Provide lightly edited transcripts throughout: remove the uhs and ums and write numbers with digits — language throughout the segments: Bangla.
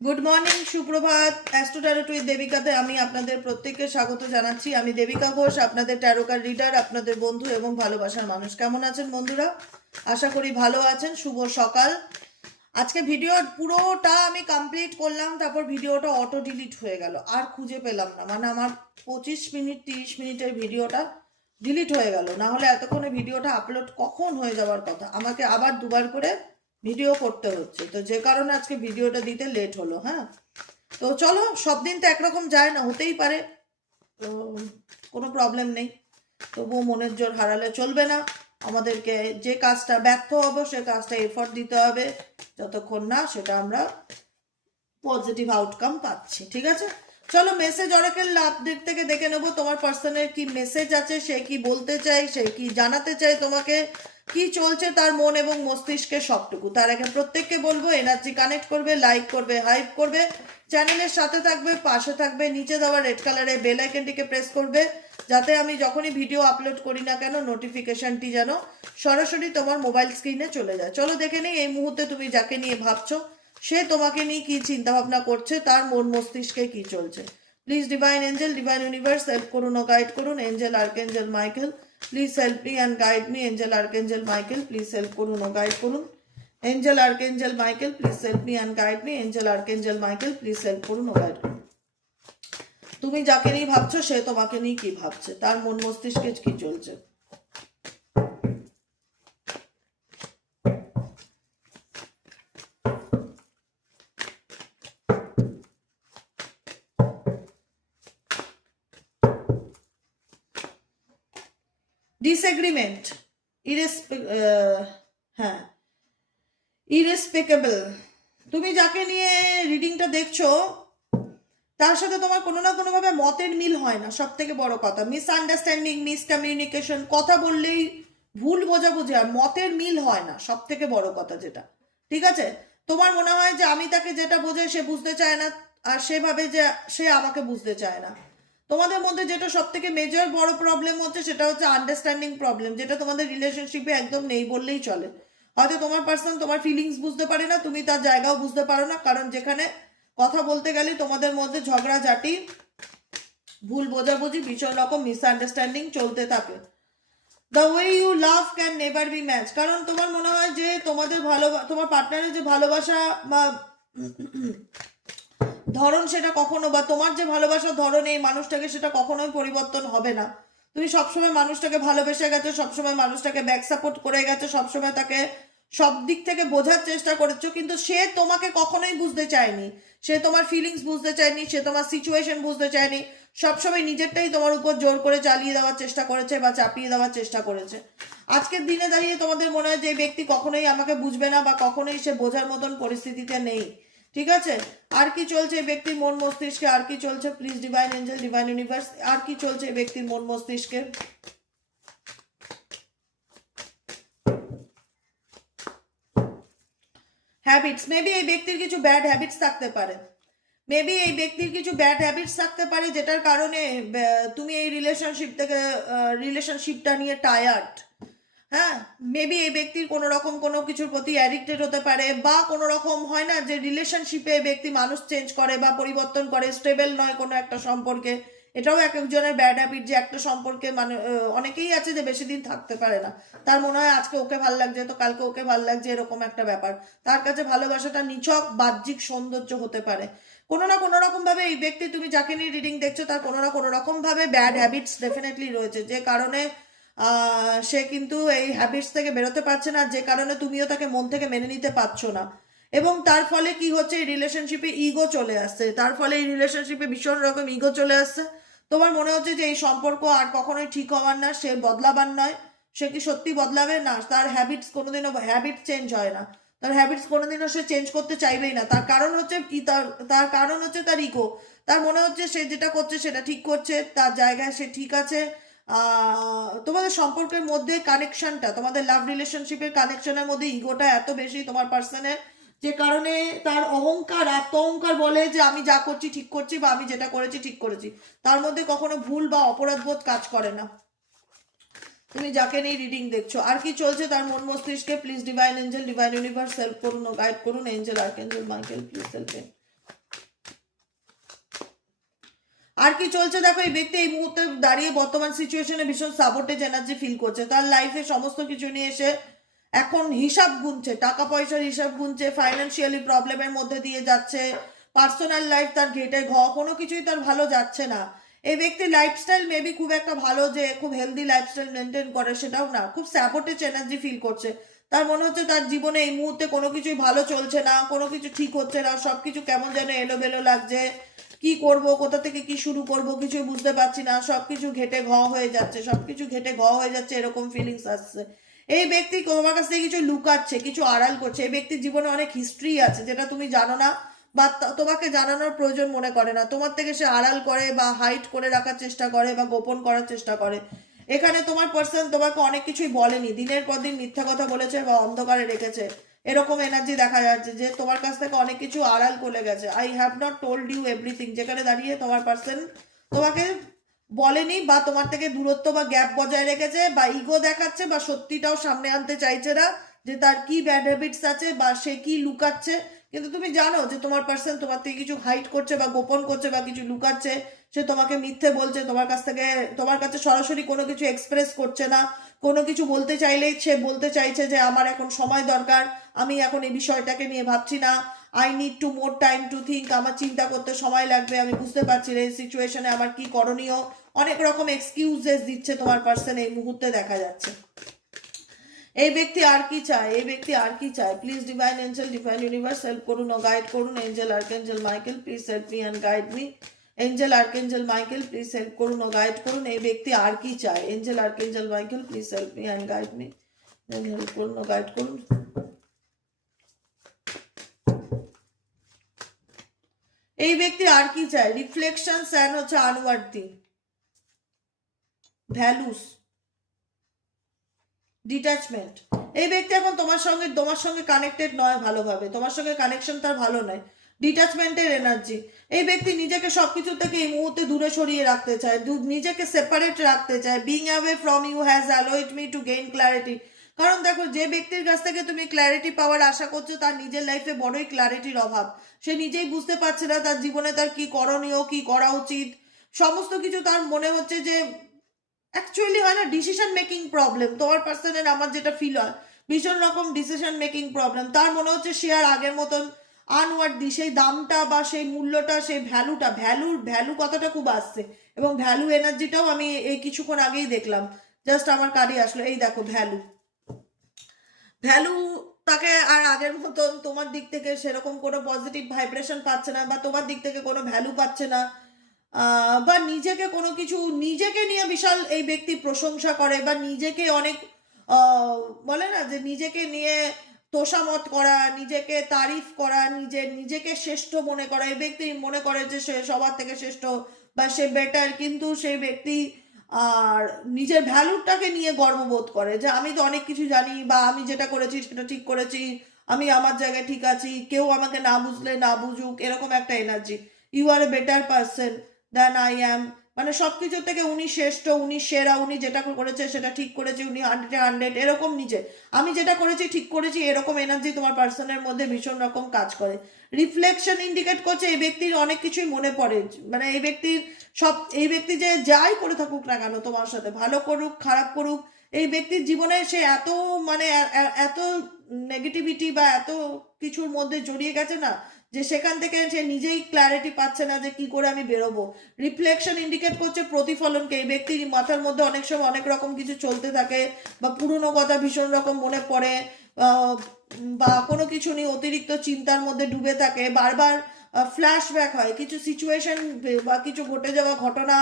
গুড মর্নিং, সুপ্রভাত। অ্যাস্ট্রো ট্যারোট উইথ দেবিকাতে আমি আপনাদের প্রত্যেককে স্বাগত জানাচ্ছি। আমি দেবিকা ঘোষ, আপনাদের ট্যারোকার রিডার, আপনাদের বন্ধু এবং ভালোবাসার মানুষ। কেমন আছেন বন্ধুরা? আশা করি ভালো আছেন। শুভ সকাল। আজকে ভিডিওর পুরোটা আমি কমপ্লিট করলাম, তারপর ভিডিওটা অটো ডিলিট হয়ে গেল, আর খুঁজে পেলাম না। মানে আমার 25 মিনিট 30 মিনিটের ভিডিওটা ডিলিট হয়ে গেল। না হলে এতক্ষণে ভিডিওটা আপলোড কখন হয়ে যাওয়ার কথা, আমাকে আবার দুবার করে ভিডিও করতে হচ্ছে। তো যে কারণে আজকে ভিডিওটা দিতে লেট হলো। হ্যাঁ, তো চলো, সব দিন তো একরকম যায় না, হতেই পারে, তো কোনো প্রবলেম নেই। তবুও মনের জোর হারালে চলবে না। আমাদেরকে যে কাজটা ব্যর্থ হবো সে কাজটা এফর্ট দিতে হবে, যতক্ষণ না সেটা আমরা পজিটিভ আউটকাম পাচ্ছি। ঠিক আছে, চলো মেসেজ অরাকেল আপডেট থেকে দেখে নেবো তোমার পার্সনের কি মেসেজ আছে, সে কি বলতে চাই, সে কি জানাতে চাই তোমাকে, কি চলছে তার মন এবং মস্তিষ্কে সবটুকু। তার আগে প্রত্যেককে বলবো এনার্জি কানেক্ট করবে, লাইক করবে, হাইপ করবে, চ্যানেলের সাথে থাকবে, পাশে থাকবে, নিচে দেওয়া রেড কালারের বেল আইকনটিকে প্রেস করবে, যাতে আমি যখনই ভিডিও আপলোড করি না কেন নোটিফিকেশনটি যেন সরাসরি তোমার মোবাইল স্ক্রিনে চলে যায়। চলো দেখে নিই এই মুহূর্তে তুমি যাকে নিয়ে ভাবছো সে তোমাকে নিয়ে কি চিন্তা ভাবনা করছে, তার মন মস্তিষ্কে কি চলছে। Please divine angel, divine universe help করুন ও গাইড করুন। Angel archangel Michael please help me and guide me. Angel archangel Michael please help করুন ও গাইড করুন। Angel archangel Michael please help me and guide me. Angel archangel Michael please help করুন ও গাইড করুন। তুমি যাকে নিয়ে ভাবছো সে তোমাকে নিয়ে কি ভাবছে, তার মন মস্তিষ্কে কি চলছে। ডিসএগ্রিমেন্ট, হ্যাঁ, ইরেসপেকেবল। তুমি যাকে নিয়ে রিডিংটা দেখছো তার সাথে তোমার কোনো না কোনোভাবে মতের মিল হয় না, সব থেকে বড় কথা। মিসআন্ডারস্ট্যান্ডিং, মিসকমিউনিকেশন, কথা বললেই ভুল বোঝাবুঝি, আর মতের মিল হয় না, সব থেকে বড় কথা যেটা। ঠিক আছে, তোমার মনে হয় যে আমি তাকে যেটা বোঝাই সে বুঝতে চায় না, আর সেভাবে যে সে আমাকে বুঝতে চায় না। তোমাদের মধ্যে যেটা সব থেকে মেজর বড় প্রবলেম হচ্ছে সেটা হচ্ছে আন্ডারস্ট্যান্ডিং প্রবলেম, যেটা তোমাদের রিলেশনশিপে একদম নেই বললেই চলে। হয়তো তোমার পার্সন তোমার ফিলিংস বুঝতে পারে না, তুমি তার জায়গাও বুঝতে পারো না, কারণ যেখানে কথা বলতে গেলে তোমাদের মধ্যে ঝগড়াঝাটি, ভুল বোঝাবুঝি, ভীষণ রকম মিসআন্ডারস্ট্যান্ডিং চলতে থাকে। The way you love can never be match, কারণ তোমার মনে হয় যে তোমাদের তোমার পার্টনারের যে ভালোবাসা বা ধরন সেটা কখনো, বা তোমার যে ভালোবাসার ধরন এই মানুষটাকে, সেটা কখনোই পরিবর্তন হবে না। তুমি সবসময় মানুষটাকে ভালোবেসে গেছো, সবসময় মানুষটাকে ব্যাক সাপোর্ট করে গেছো, সবসময় তাকে সব দিক থেকে বোঝার চেষ্টা করেছো, কিন্তু সে তোমাকে কখনোই বুঝতে চায়নি। সে তোমার ফিলিংস বুঝতে চায়নি, সে তোমার সিচুয়েশন বুঝতে চায়নি, সবসময় নিজেরটাই তোমার উপর জোর করে চালিয়ে দেওয়ার চেষ্টা করেছে বা চাপিয়ে দেওয়ার চেষ্টা করেছে। আজকের দিনে দাঁড়িয়ে তোমাদের মনে হয় যে এই ব্যক্তি কখনোই আমাকে বুঝবে না, বা কখনোই সে বোঝার মতন পরিস্থিতিতে নেই। ঠিক আছে, আর কি চলছে এই ব্যক্তির মন মস্তিষ্কে, আর কি চলছে please divine angel, divine universe, আর কি চলছে এই ব্যক্তির মন মস্তিষ্কে। হ্যাবিটস, মেবি এই ব্যক্তির কিছু ব্যাড হ্যাবিটস থাকতে পারে। মেবি এই ব্যক্তির কিছু ব্যাড হ্যাবিটস থাকতে পারে, যেটার কারণে তুমি এই রিলেশনশিপটা নিয়ে টায়ার্ড। হ্যাঁ, মেবি এই ব্যক্তির কোনো রকম কোনো কিছুর প্রতি অ্যাডিক্টেড হতে পারে, বা কোনো রকম হয় না যে রিলেশনশিপে ব্যক্তি মানুষ চেঞ্জ করে বা পরিবর্তন করে, স্টেবল নয় কোনো একটা সম্পর্কে। এটাও এক একজনের ব্যাড হ্যাবিট, যে একটা সম্পর্কে মানে অনেকেই আছে যে বেশি দিন থাকতে পারে না। তার মনে হয় আজকে ওকে ভাল লাগছে তো কালকে ওকে ভাল লাগছে, এরকম একটা ব্যাপার। তার কাছে ভালোবাসাটা নিছক বাহ্যিক সৌন্দর্য হতে পারে। কোনো না কোনো রকম ভাবে এই ব্যক্তি, তুমি যাকে নিয়ে রিডিং দেখছো, তার কোনো না কোনো রকম ভাবে ব্যাড হ্যাবিটস ডেফিনেটলি রয়েছে, যে কারণে সে কিন্তু এই হ্যাবিটস থেকে বেরোতে পারছে না, যে কারণে তুমিও তাকে মন থেকে মেনে নিতে পারছো না। এবং তার ফলে কি হচ্ছে, এই রিলেশনশিপে ইগো চলে আসছে, তার ফলে এই রিলেশনশিপে ভীষণ রকম ইগো চলে আসছে। তোমার মনে হচ্ছে যে এই সম্পর্ক আর কখনোই ঠিক হওয়ার না, সে বদলাবার নয়। সে কি সত্যি বদলাবে না? তার হ্যাবিটস কোনোদিনও হ্যাবিট চেঞ্জ হয় না, তার হ্যাবিটস কোনোদিনও সে চেঞ্জ করতে চাইবেই না। তার কারণ হচ্ছে কি, তার কারণ হচ্ছে তার ইগো। তার মনে হচ্ছে সে যেটা করছে সেটা ঠিক করছে, তার জায়গায় সে ঠিক আছে। তোমাদের সম্পর্কের মধ্যে কানেকশনটা, তোমাদের লাভ রিলেশনশিপের কানেকশনের মধ্যে ইগোটা এত বেশি তোমার পার্সনের, যে কারণে তার অহংকার, আত্ম অহংকার বলে যে আমি যা করছি ঠিক করছি, বা আমি যেটা করেছি ঠিক করেছি। তার মধ্যে কখনো ভুল বা অপরাধ বোধ কাজ করে না। তুমি যাকে নিয়ে রিডিং দেখছো, আর কি চলছে তার মন মস্তিষ্কে, please divine angel, divine universe help করুন ও গাইড করুন। Angel archangel Michael please help. আর কি চলছে দেখো, এই ব্যক্তি এই মুহূর্তে দাঁড়িয়ে বর্তমান সিচুয়েশনে ভীষণ সাপোর্টেজ এনার্জি ফিল করছে। তার লাইফে সমস্ত কিছু নিয়ে এসে এখন হিসাব গুনছে, টাকা পয়সার হিসাব গুনছে, ফাইন্যান্সিয়ালি প্রবলেমের মধ্যে দিয়ে যাচ্ছে, পার্সোনাল লাইফ তার ঘেটে কোনো কিছুই তার ভালো যাচ্ছে না। এই ব্যক্তির লাইফস্টাইল মেবি খুব একটা ভালো যে খুব হেলদি লাইফস্টাইল মেনটেন করে সেটাও না, খুব স্যাপোর্টেজ এনার্জি ফিল করছে। তার মনে হচ্ছে তার জীবনে এই মুহূর্তে কোনো কিছুই ভালো চলছে না, কোনো কিছু ঠিক হচ্ছে না, সব কিছু কেমন যেন এলোমেলো লাগছে, কি করব, কোথা থেকে কি শুরু করব কিছুই বুঝতে পারছি না, সবকিছু ঘেটে হয়ে যাচ্ছে, সবকিছু ঘেটে হয়ে যাচ্ছে, এরকম ফিলিংস আসছে। এই ব্যক্তি তোমার কাছ থেকে কিছু লুকাচ্ছে, কিছু আড়াল করছে। এই ব্যক্তির জীবনে অনেক হিস্ট্রি আছে যেটা তুমি জানো না বা তোমাকে জানানোর প্রয়োজন মনে করে না, তোমার থেকে সে আড়াল করে বা হাইড করে রাখার চেষ্টা করে বা গোপন করার চেষ্টা করে। এখানে তোমার পার্সন তোমাকে অনেক কিছুই বলেনি, দিনের পর দিন মিথ্যা কথা বলেছে বা অন্ধকারে রেখেছে, এরকম এনার্জি দেখা যাচ্ছে যে তোমার কাছ থেকে অনেক কিছু আড়াল করে গেছে। I have not told you everything, যেখানে দাঁড়িয়ে তোমার পার্সন তোমাকে বলেনি বা তোমার থেকে দূরত্ব বা গ্যাপ বজায় রেখেছে বা ইগো দেখাচ্ছে বা সত্যিটাও সামনে আনতে চাইছে না যে তার কি ব্যাড হ্যাবিটস আছে বা সে কি লুকাচ্ছে। কিন্তু তুমি জানো যে তোমার পার্সন তোমার থেকে কিছু হাইড করছে বা গোপন করছে বা কিছু লুকাচ্ছে, সে তোমাকে মিথ্যে বলছে, তোমার কাছ থেকে তোমার কাছে সরাসরি কোনো কিছু এক্সপ্রেস করছে না। কোনো কিছু বলতে চাইলেই সে বলতে চাইছে যে আমার এখন সময় দরকার, আমি এখন এই বিষয়টাকে নিয়ে ভাবছি না, I need to more time to think, আমার চিন্তা করতে সময় লাগবে, আমি বুঝতে পারছি না এই সিচুয়েশনে আমার কি করণীয়। অনেক রকম এক্সকিউজেস দিচ্ছে তোমার পার্সন এই মুহূর্তে দেখা যাচ্ছে। এই ব্যক্তি আর কি চায়, এই ব্যক্তি আর কি চায়, please divine angel, divine universe help করুন ও গাইড করুন। Angel archangel Michael please help me and guide me. Angel archangel Michael please help করুন ও গাইড করুন। এই ব্যক্তি আর কি চায়, Angel archangel Michael please help me and guide me, help করুন ও গাইড করুন। এই ব্যক্তি আর কি চায়, রিফ্লেকশন অ্যান্ড হচ্ছে আনওয়ার্ডি ভ্যালুস, ডিট্যাচমেন্ট। এই ব্যক্তি এখন তোমার সঙ্গে কানেক্টেড নয় ভালোভাবে, তোমার সঙ্গে কানেকশন তার ভালো নয়, ডিট্যাচমেন্টের এনার্জি। এই ব্যক্তি নিজেকে সবকিছু থেকে এই মুহূর্তে দূরে সরিয়ে রাখতে চায়, নিজেকে সেপারেট রাখতে চায়। Being away from you has allowed me to gain clarity. কারণ দেখো, যে ব্যক্তির কাছ থেকে তুমি ক্ল্যারিটি পাওয়ার আশা করছো তার নিজের লাইফে বড়ই ক্ল্যারিটির অভাব। সে নিজেই বুঝতে পারছে না তার জীবনে তার কি করণীয়, কি করা উচিত। সমস্ত কিছু তার মনে হচ্ছে যে অ্যাকচুয়ালি হয় না, ডিসিশন মেকিং প্রবলেম তোমার পার্সনের, আমার যেটা ফিল হয় ভীষণ রকম ডিসিশন মেকিং প্রবলেম। তার মনে হচ্ছে সে আর আগের মতন আনওয়ার্ডি, সেই দামটা বা সেই মূল্যটা, সেই ভ্যালু কথাটা খুব আসছে। এবং ভ্যালু এনার্জিটাও আমি এই কিছুক্ষণ আগেই দেখলাম, জাস্ট আমার কার্ডে আসলো, এই দেখো ভ্যালু তাকে আর আগের মতন তোমার দিক থেকে সেরকম কোনো পজিটিভ ভাইব্রেশন পাচ্ছে না বা তোমার দিক থেকে কোনো ভ্যালু পাচ্ছে না। বা নিজেকে কোনো কিছু, নিজেকে নিয়ে বিশাল এই ব্যক্তি প্রশংসা করে বা নিজেকে অনেক বলে না যে নিজেকে নিয়ে তোষামত করা, নিজেকে তারিফ করা, নিজেকে শ্রেষ্ঠ মনে করা। এই ব্যক্তি মনে করে যে সে সবার থেকে শ্রেষ্ঠ বা সে বেটার, কিন্তু সেই ব্যক্তি আর নিজের ভ্যালুটাকে নিয়ে গর্ববোধ করে যে আমি তো অনেক কিছু জানি বা আমি যেটা করেছি সেটা ঠিক করেছি, আমি আমার জায়গায় ঠিক আছি, কেউ আমাকে না বুঝলে না বুঝুক, এরকম একটা energy. You are a better person than I am, মানে সবকিছু থেকে উনি শ্রেষ্ঠ, উনি সেরা, উনি যেটা করেছে সেটা ঠিক করেছে, উনি 100 এরকম নিজে, আমি যেটা করেছি ঠিক করেছি, এরকম এনার্জি তোমার পার্সনের মধ্যে ভীষণ রকম কাজ করে। রিফ্লেকশন ইন্ডিকেট করছে এই ব্যক্তির অনেক কিছুই মনে পড়ে, মানে এই ব্যক্তি যে যাই করে থাকুক না কেন তোমার সাথে, ভালো করুক খারাপ করুক, এই ব্যক্তির জীবনে সে এত মানে এত নেগেটিভিটি বা এত কিছুর মধ্যে জড়িয়ে গেছে না যে সেখান থেকে সে নিজেই ক্ল্যারিটি পাচ্ছে না যে কি করে আমি বেরোবো। রিফ্লেকশন ইন্ডিকেট করছে প্রতিফলনকে। এই ব্যক্তির মাথার মধ্যে অনেক সময় অনেক রকম কিছু চলতে থাকে বা পুরনো কথা ভীষণ রকম মনে পড়ে, বা কোনো কিছু নিয়ে অতিরিক্ত চিন্তার মধ্যে ডুবে থাকে, বারবার ফ্ল্যাশব্যাক হয় কিছু সিচুয়েশন বা কিছু ঘটে যাওয়া ঘটনা,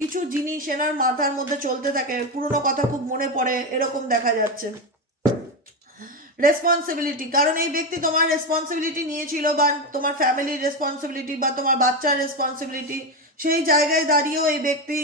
কিছু জিনিস এনার মাথার মধ্যে চলতে থাকে, পুরনো কথা খুব মনে পড়ে, এরকম দেখা যাচ্ছে। রেসপন্সিবিলিটি, কারণ এই ব্যক্তি তোমার রেসপন্সিবিলিটি নিয়েছিল বা তোমার ফ্যামিলির রেসপন্সিবিলিটি বা তোমার বাচ্চার রেসপন্সিবিলিটি, সেই জায়গায় দাঁড়িয়েও এই ব্যক্তি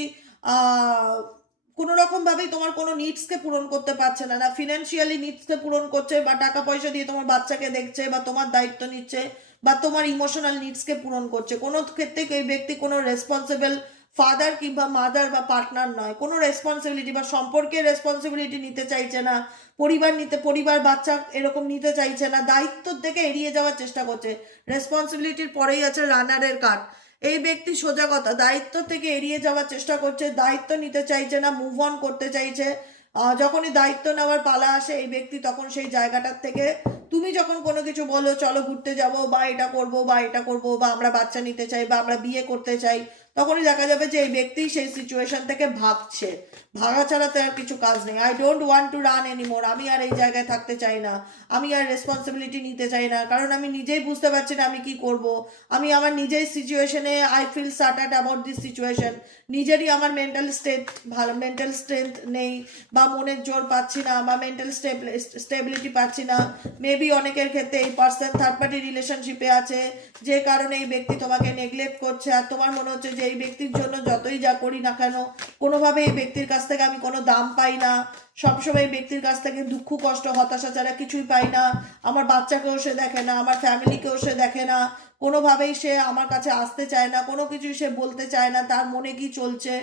কোনো রকমভাবেই তোমার কোনো নিডসকে পূরণ করতে পারছে না, না ফিনান্সিয়ালি নিডসকে পূরণ করছে বা টাকা পয়সা দিয়ে তোমার বাচ্চাকে দেখছে বা তোমার দায়িত্ব নিচ্ছে বা তোমার ইমোশনাল নিডসকে পূরণ করছে। কোনো ক্ষেত্রে এই ব্যক্তি কোনো রেসপন্সিবল ফাদার কিংবা মাদার বা পার্টনার নয়, কোনো রেসপন্সিবিলিটি বা সম্পর্কের রেসপন্সিবিলিটি নিতে চাইছে না, পরিবার বাচ্চা এরকম নিতে চাইছে না, দায়িত্ব থেকে এড়িয়ে যাওয়ার চেষ্টা করছে। রেসপন্সিবিলিটির পরেই আছে রানারের কার্ড। এই ব্যক্তি সোজা কথা দায়িত্ব থেকে এড়িয়ে যাওয়ার চেষ্টা করছে, দায়িত্ব নিতে চাইছে না, মুভ অন করতে চাইছে। যখনই দায়িত্ব নেওয়ার পালা আসে এই ব্যক্তি তখন সেই জায়গাটার থেকে তুমি যখন কোনো কিছু বলো চলো ঘুরতে যাব বা এটা করব বা এটা করব বা আমরা বাচ্চা নিতে চাই বা আমরা বিয়ে করতে চাই, তখনই দেখা যাবে যে এই ব্যক্তি সেই সিচুয়েশন থেকে ভাগছে। ভাগা ছাড়াতে আর কিছু কাজ নেই। I don't want to run anymore, আমি আর এই জায়গায় থাকতে চাই না, আমি আর রেসপন্সিবিলিটি নিতে চাই না, কারণ আমি নিজেই বুঝতে পারছি না আমি কি করব। আমি আমার নিজের সিচুয়েশনে I feel sorted about this situation. নিজেরই আমার মেন্টাল স্টেট ভালো, মেন্টাল স্ট্রেংথ নেই বা মনের জোর পাচ্ছি না বা মেন্টাল স্টেবিলিটি পাচ্ছি না। মেবি অনেকের ক্ষেত্রে এই পার্সন থার্ড পার্টি রিলেশনশিপে আছে, যে কারণে এই ব্যক্তি তোমাকে নেগলেক্ট করছে। আর তোমার মনে হচ্ছে যে এই ব্যক্তির জন্য যতই যা করি না কেন কোনোভাবে এই ব্যক্তির কাছ থেকে আমি কোনো দাম পাই না, সবসময় এই ব্যক্তির কাছ থেকে দুঃখ কষ্ট হতাশা ছাড়া কিছুই পাই না। আমার বাচ্চাকেও সে দেখে না, আমার ফ্যামিলিকেও সে দেখে না, কোনোভাবেই সে আমার কাছে আসতে চায় না, কোনো কিছুই সে বলতে চায় না তার মনে কি চলছে।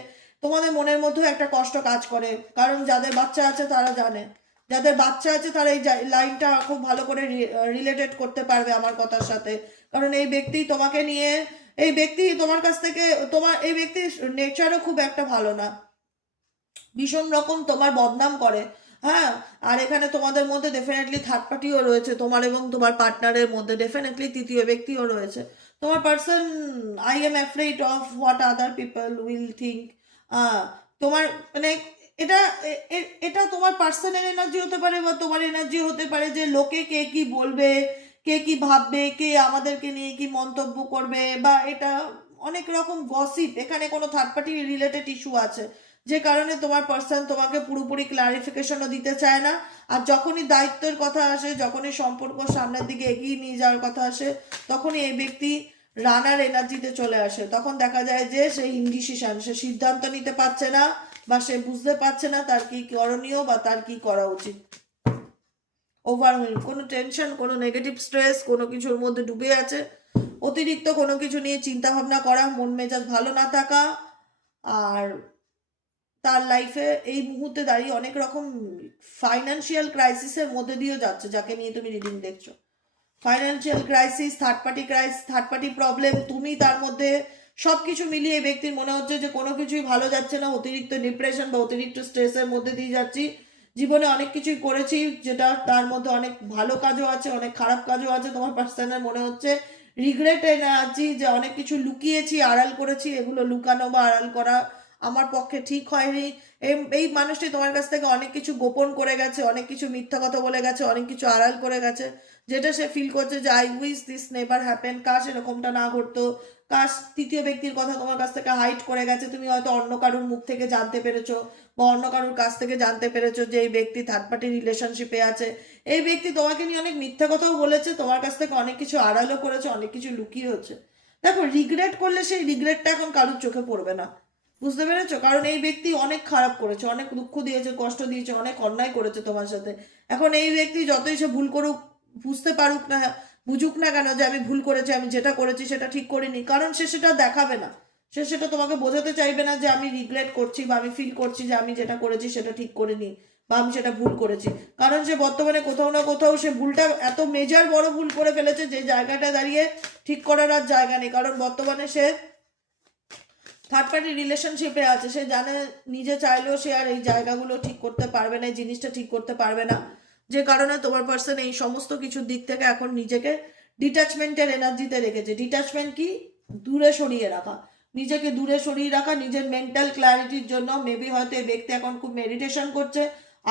তোমাদের মনের মধ্যেও একটা কষ্ট কাজ করে, কারণ যাদের বাচ্চা আছে তারা জানে, যাদের বাচ্চা আছে তারা এই লাইনটা খুব ভালো করে রিলেটেড করতে পারবে আমার কথার সাথে। কারণ এই ব্যক্তি তোমাকে নিয়ে, এই ব্যক্তি তোমার কাছ থেকে, তোমার এই ব্যক্তির নেচারও খুব একটা ভালো না, ভীষণ রকম তোমার বদনাম করে। হ্যাঁ, আর এখানে তোমাদের মধ্যে ডেফিনেটলি থার্ড পার্টিও রয়েছে, তোমার এবং তোমার পার্টনারের মধ্যে ডেফিনেটলি তৃতীয় ব্যক্তিও রয়েছে। তোমার person, I am afraid of what other people will think. তোমার মানে এটা এটা তোমার পার্সনের এনার্জি হতে পারে বা তোমার এনার্জি হতে পারে, যে লোকে কে কি বলবে, কে কি ভাববে, কে আমাদেরকে নিয়ে কি মন্তব্য করবে, বা এটা অনেক রকম গসিপ। এখানে কোনো থার্ড পার্টি রিলেটেড ইস্যু আছে, যে কারণে তোমার পার্সন তোমাকে পুরোপুরি ক্লারিফিকেশনও দিতে চায় না। আর যখনই দায়িত্বের কথা আসে, যখনই সম্পর্ক সামনের দিকে এগিয়ে নিয়ে যাওয়ার কথা আসে, তখনই এই ব্যক্তি রানার এনার্জিতে চলে আসে। তখন দেখা যায় যে সে ইনডিসিশন, সে সিদ্ধান্ত নিতে পারছে না বা সে বুঝতে পারছে না তার কি করণীয় বা তার কি করা উচিত। ওভারওয়েল, কোনো টেনশন, কোনো নেগেটিভ স্ট্রেস, কোনো কিছুর মধ্যে ডুবে আছে, অতিরিক্ত কোনো কিছু নিয়ে চিন্তা ভাবনা করা, মন মেজাজ ভালো না থাকা। আর তার লাইফে এই মুহূর্তে দাঁড়িয়ে অনেক রকম ফাইন্যান্সিয়াল ক্রাইসিসের মধ্যে দিয়েও যাচ্ছে, যাকে নিয়ে তুমি রিডিং দেখছো। Financial crisis, third party problem, তুমি তার মধ্যে সব কিছু মিলিয়ে ব্যক্তির মনে হচ্ছে যে কোনো কিছুই ভালো যাচ্ছে না, অতিরিক্ত ডিপ্রেশন বা অতিরিক্ত স্ট্রেসের মধ্যে দিয়ে যাচ্ছি। জীবনে অনেক কিছুই করেছি, যেটা তার মধ্যে অনেক ভালো কাজও আছে, অনেক খারাপ কাজও আছে। তোমার পার্সনের মনে হচ্ছে রিগ্রেটে না আছি, যে অনেক কিছু লুকিয়েছি, আড়াল করেছি, এগুলো লুকানো বা আড়াল করা আমার পক্ষে ঠিক হয়নি। এই মানুষটি তোমার কাছ থেকে অনেক কিছু গোপন করে গেছে, অনেক কিছু মিথ্যা কথা বলে গেছে, অনেক কিছু আড়াল করে গেছে, যেটা সে ফিল করছে যে I wish this never happen, কাশ এরকমটা না ঘটতো, কাশ তৃতীয় ব্যক্তির কথা তোমার কাছ থেকে হাইড করে গেছে। তুমি হয়তো অন্য কারোর মুখ থেকে জানতে পেরেছো বা অন্য কারোর কাছ থেকে জানতে পেরেছো যে এই ব্যক্তি থার্ড পার্টি রিলেশনশিপে আছে। এই ব্যক্তি তোমাকে নিয়ে অনেক মিথ্যা কথাও বলেছে, তোমার কাছ থেকে অনেক কিছু আড়ালও করেছে, অনেক কিছু লুকিয়ে হচ্ছে। দেখো, রিগ্রেট করলে সেই রিগ্রেটটা এখন কারোর চোখে পড়বে না, বুঝতে পেরেছো? কারণ এই ব্যক্তি অনেক খারাপ করেছে, অনেক দুঃখ দিয়েছে, কষ্ট দিয়েছে, অনেক অন্যায় করেছে তোমার সাথে। এখন এই ব্যক্তি যতই সে ভুল করুক, বুঝতে পারুক না, বুঝুক না কেন যে আমি ভুল করেছি, আমি যেটা করেছি সেটা ঠিক করিনি, কারণ সে সেটা দেখাবে না, সে সেটা তোমাকে বোঝাতে চাইবে না যে আমি রিগ্রেট করছি বা আমি ফিল করছি যে আমি যেটা করেছি সেটা ঠিক করিনি বা আমি সেটা ভুল করেছি। কারণ সে বর্তমানে কোথাও না কোথাও সে ভুলটা এত মেজর বড় ভুল করে ফেলেছে যে জায়গাটা দাঁড়িয়ে ঠিক করার আর জায়গা নেই। কারণ বর্তমানে সে থার্ড পার্টি রিলেশনশিপে আছে, সে জানে নিজে চাইলেও সে আর এই জায়গাগুলো ঠিক করতে পারবে না, এই জিনিসটা ঠিক করতে পারবে না, যে কারণে তোমার পার্সন এই সমস্ত কিছুর দিক থেকে এখন নিজেকে ডিট্যাচমেন্টের এনার্জিতে রেখেছে। ডিট্যাচমেন্ট কি? দূরে সরিয়ে রাখা, নিজেকে দূরে সরিয়ে রাখা নিজের মেন্টাল ক্ল্যারিটির জন্য। মেবি হয়তো এই ব্যক্তি এখন খুব মেডিটেশন করছে,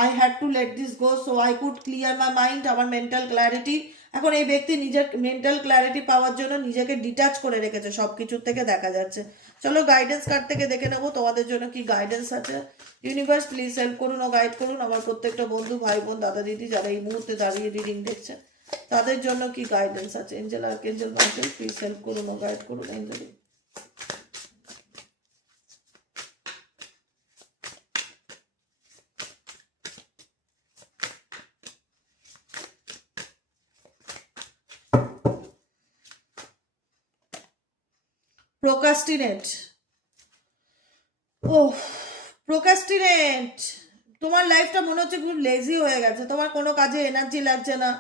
I had to let this go so I could clear my mind, আমার মেন্টাল ক্ল্যারিটি। এখন এই ব্যক্তি নিজের মেন্টাল ক্ল্যারিটি পাওয়ার জন্য নিজেকে ডিটাচ করে রেখেছে সব কিছুর থেকে, দেখা যাচ্ছে। চলো গাইডেন্স কার্ড থেকে দেখে নেবো তোমাদের জন্য কি গাইডেন্স আছে। ইউনিভার্স প্লিজ হেল্প করুন ও গাইড করুন আমার প্রত্যেকটা বন্ধু, ভাই বোন, দাদা দিদি যারা এই মুহূর্তে দাঁড়িয়ে রিডিং দেখছে, তাদের জন্য কি গাইডেন্স আছে। Angel archangel Michael please help করুন ও গাইড করুন এঞ্জেল। প্রোকাস্টিনেট, ও প্রোকাস্টিনেট, তোমার লাইফটা মনে হচ্ছে খুব লেজি হয়ে গেছে, তোমার কোনো কাজে এনার্জি লাগছে না,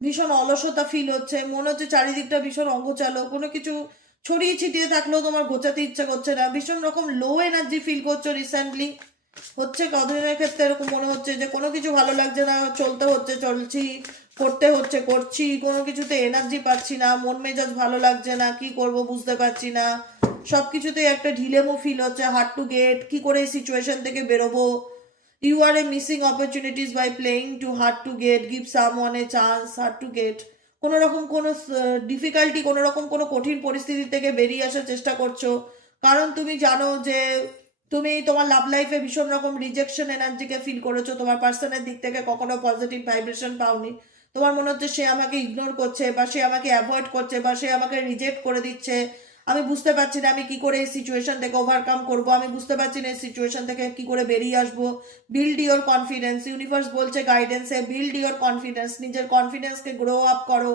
ভীষণ অলসতা ফিল হচ্ছে, মনে হচ্ছে চারিদিকটা ভীষণ অগোছালো, কোনো কিছু ছড়িয়ে ছিটিয়ে থাকলেও তোমার গোছাতে ইচ্ছা করছে না, ভীষণ রকম লো এনার্জি ফিল করছো রিসেন্টলি। হচ্ছে কতদিনের ক্ষেত্রে এরকম মনে হচ্ছে যে কোনো কিছু ভালো লাগছে না, চলতে হচ্ছে চলছি, করতে হচ্ছে করছি, কোনো কিছুতে এনার্জি পাচ্ছি না, মন মেজাজ ভালো লাগছে না, কি করব বুঝতে পারছি না, সব কিছুতেই একটা ঢিলেমো ফিল হচ্ছে, হার্ড টু গেট, কি করে এই সিচুয়েশন থেকে বেরোবো। You are a missing opportunities by playing too hard to get, give someone a chance hard to get. কোনো রকম কোনো ডিফিকাল্টি, কোনো রকম কোনো কঠিন পরিস্থিতি থেকে বেরিয়ে আসার চেষ্টা করছো, কারণ তুমি জানো যে তুমি তোমার লাভ লাইফে ভীষণ রকম রিজেকশন এনার্জিকে ফিল করেছো, তোমার পার্সনের দিক থেকে কখনো পজিটিভ ভাইব্রেশন পাওনি। তোমার মনে হচ্ছে সে আমাকে ইগনোর করছে, বা সে আমাকে অ্যাভয়েড করছে, বা সে আমাকে রিজেক্ট করে দিচ্ছে। আমি বুঝতে পারছি না আমি কি করে এই সিচুয়েশন থেকে ওভারকাম করব, আমি বুঝতে পারছি না এই সিচুয়েশন থেকে কি করে বেরিয়ে আসবো। বিল্ড ইওর কনফিডেন্স, ইউনিভার্স বলছে গাইডেন্সে, বিল্ড ইওর কনফিডেন্স, নিজের কনফিডেন্সকে গ্রো আপ করো,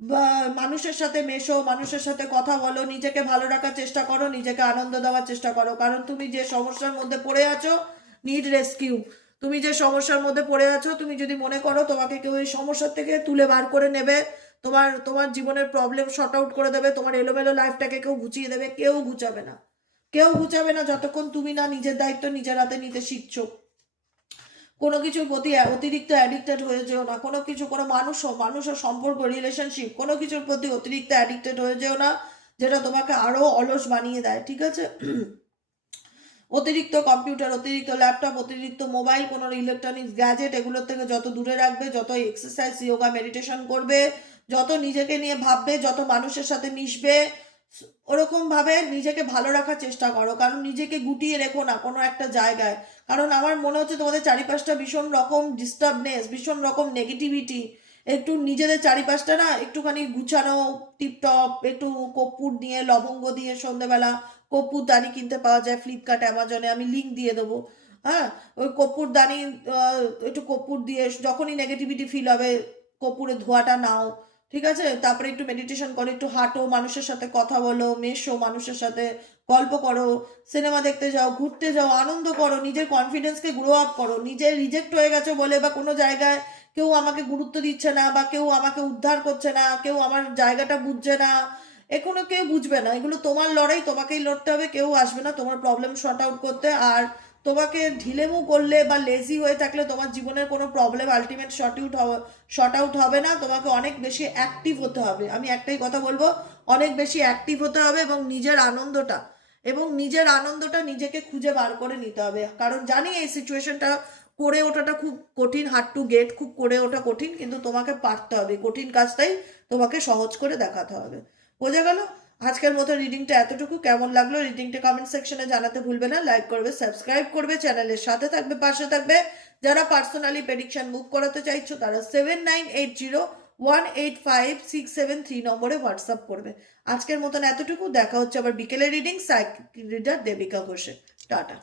বা মানুষের সাথে মেশো, মানুষের সাথে কথা বলো, নিজেকে ভালো রাখার চেষ্টা করো, নিজেকে আনন্দ দেওয়ার চেষ্টা করো, কারণ তুমি যে সমস্যার মধ্যে পড়ে আছো, নিড রেস্কিউ। তুমি যে সমস্যার মধ্যে পড়ে আছো, তুমি যদি মনে করো তোমাকে কেউ এই সমস্যার থেকে তুলে বার করে নেবে, তোমার তোমার জীবনের প্রবলেম শর্ট আউট করে দেবে, তোমার এলোমেলো লাইফটাকে কেউ গুছিয়ে দেবে, কেউ গুছাবে না। কেউ গুছাবে না যতক্ষণ তুমি না নিজের দায়িত্ব নিজের হাতে নিতে শিখছো। কোনো কিছুর প্রতি অতিরিক্ত অ্যাডিক্টেড হয়ে যেও না, কোনো কিছু, কোনো মানুষও সম্পর্ক, রিলেশনশিপ, কোনো কিছুর প্রতি অতিরিক্ত অ্যাডিক্টেড হয়ে যেও না যেটা তোমাকে আরো অলস বানিয়ে দেয়, ঠিক আছে? অতিরিক্ত কম্পিউটার, অতিরিক্ত ল্যাপটপ, অতিরিক্ত মোবাইল, কোনো ইলেকট্রনিক্স গ্যাজেট, এগুলোর থেকে যত দূরে রাখবে, যত এক্সারসাইজ, যোগা, মেডিটেশন করবে, যত নিজেকে নিয়ে ভাববে, যত মানুষের সাথে মিশবে, ওরকম ভাবে নিজেকে ভালো রাখার চেষ্টা করো, কারণ নিজেকে গুটিয়ে রেখো না কোনো একটা জায়গায়। কারণ আমার মনে হচ্ছে তোমাদের চারিপাশটা ভীষণ রকম ডিস্টার্বনেস, ভীষণ রকম নেগেটিভিটি। একটু নিজেদের চারিপাশটা না একটুখানি গুছানো, টিপটপ, একটু কর্পূর দিয়ে, লবঙ্গ দিয়ে সন্ধ্যেবেলা কর্পূর দানি কিনতে পাওয়া যায় ফ্লিপকার্ট, অ্যামাজনে, আমি লিঙ্ক দিয়ে দেবো। হ্যাঁ, ওই কর্পূর দানি, একটু কর্পূর দিয়ে যখনই নেগেটিভিটি ফিল হবে কর্পূরের ধোঁয়াটা নাও, ঠিক আছে? তারপরে একটু মেডিটেশন করো, একটু হাঁটো, মানুষের সাথে কথা বলো, মেশো, মানুষের সাথে গল্প করো, সিনেমা দেখতে যাও, ঘুরতে যাও, আনন্দ করো, নিজের কনফিডেন্সকে গ্রো আপ করো। নিজের রিজেক্ট হয়ে গেছো বলে, বা কোনো জায়গায় কেউ আমাকে গুরুত্ব দিচ্ছে না, বা কেউ আমাকে উদ্ধার করছে না, কেউ আমার জায়গাটা বুঝছে না, এখনো কেউ বুঝবে না। এগুলো তোমার লড়াই, তোমাকেই লড়তে হবে, কেউ আসবে না তোমার প্রবলেম শর্ট আউট করতে। আর তোমাকে ঢিলেমু করলে বা লেজি হয়ে থাকলে তোমার জীবনের কোনো প্রবলেম আলটিমেট শর্ট আউট হবে না। তোমাকে অনেক বেশি অ্যাক্টিভ হতে হবে, আমি একটাই কথা বলবো, অনেক বেশি অ্যাক্টিভ হতে হবে, এবং নিজের আনন্দটা নিজেকে খুঁজে বার করে নিতে হবে। কারণ জানি এই সিচুয়েশনটা করে ওঠাটা খুব কঠিন, হার্ড টু গেট, খুব করে ওঠা কঠিন, কিন্তু তোমাকে পারতে হবে, কঠিন কাজটাই তোমাকে সহজ করে দেখাতে হবে। বোঝা গেল? আজকের মতো রিডিংটা এতটুকু। কেমন লাগলো রিডিংটা কমেন্ট সেকশনে জানাতে ভুলবে না। লাইক করবে, সাবস্ক্রাইব করবে, চ্যানেলের সাথে থাকবে, পাশে থাকবে। যারা পার্সোনালি প্রেডিকশন বুক করাতে চাইছো তারা 7980185673 নম্বরে হোয়াটসঅ্যাপ করবে। আজকের মতন এতটুকু। দেখা হচ্ছে আবার বিকেলে রিডিং সাইকিক রিডার দেবিকা ঘোষে। টাটা।